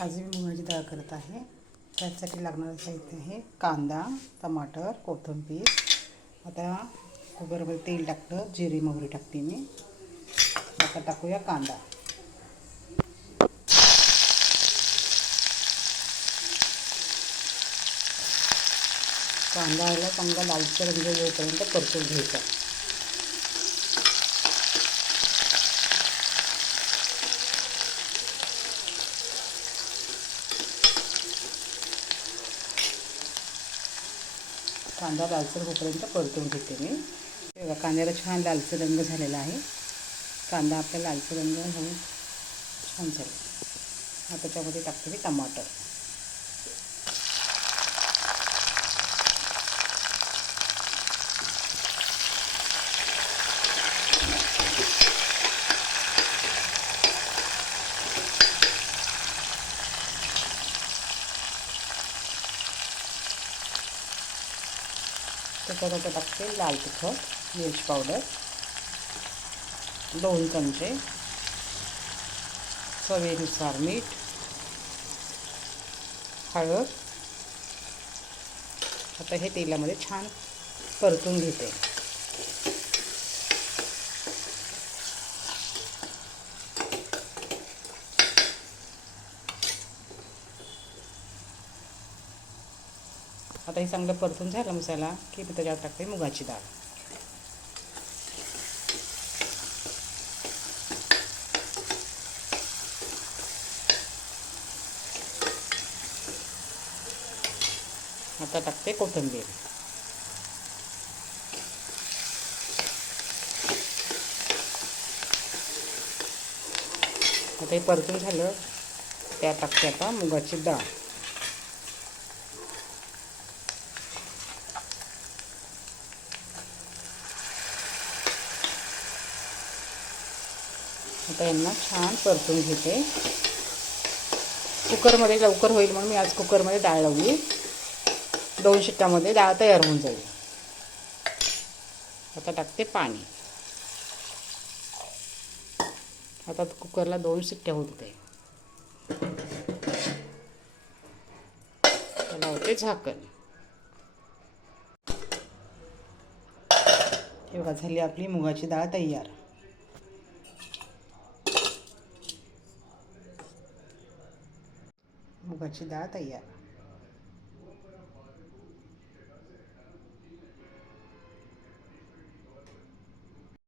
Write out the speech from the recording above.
आज मी मुगाची डाळ करत आहे. त्यासाठी लागणारं साहित्य आहे कांदा टमाटर कोथिंबीर. आता कुकरमध्ये तेल टाकतं जिरे मोहरी टाकते मी. आता टाकूया कांदा. कांदा आला चांगला लालचा रंग म्हणजे येईपर्यंत परतून घ्यायचा. कांदा लालसर होईपर्यंत परतून घेते मी. बघा कांद्याला छान लालसर रंग झालेला आहे. कांदा आपला लालसर रंग होऊन छान झाला. आता त्याच्यामध्ये टाकते मी टमाटर. त्याच्यात टाकते लाल तिखट मिर्च पावडर दोन चमचे चवेनुसार मीठ हळद. आता हे तेलामध्ये छान परतून घेते. आता हे चांगलं परतून झालं मसाला की मी त्याच्यावर टाकते मुगाची डाळ. आता टाकते कोथिंबीर. आता हे परतून झालं त्या टाकते आता मुगाची डाळ. आता यांना छान परतून घेते. कुकरमध्ये लवकर होईल म्हणून मी आज कुकरमध्ये डाळ लावली. दोन शिट्ट्यामध्ये डाळ तयार होऊन जाईल. आता टाकते पाणी. आता कुकरला दोन शिट्ट्या होते लावते झाकण. तेव्हा झाली आपली मुगाची डाळ तयार. मुगाची डाळ तयार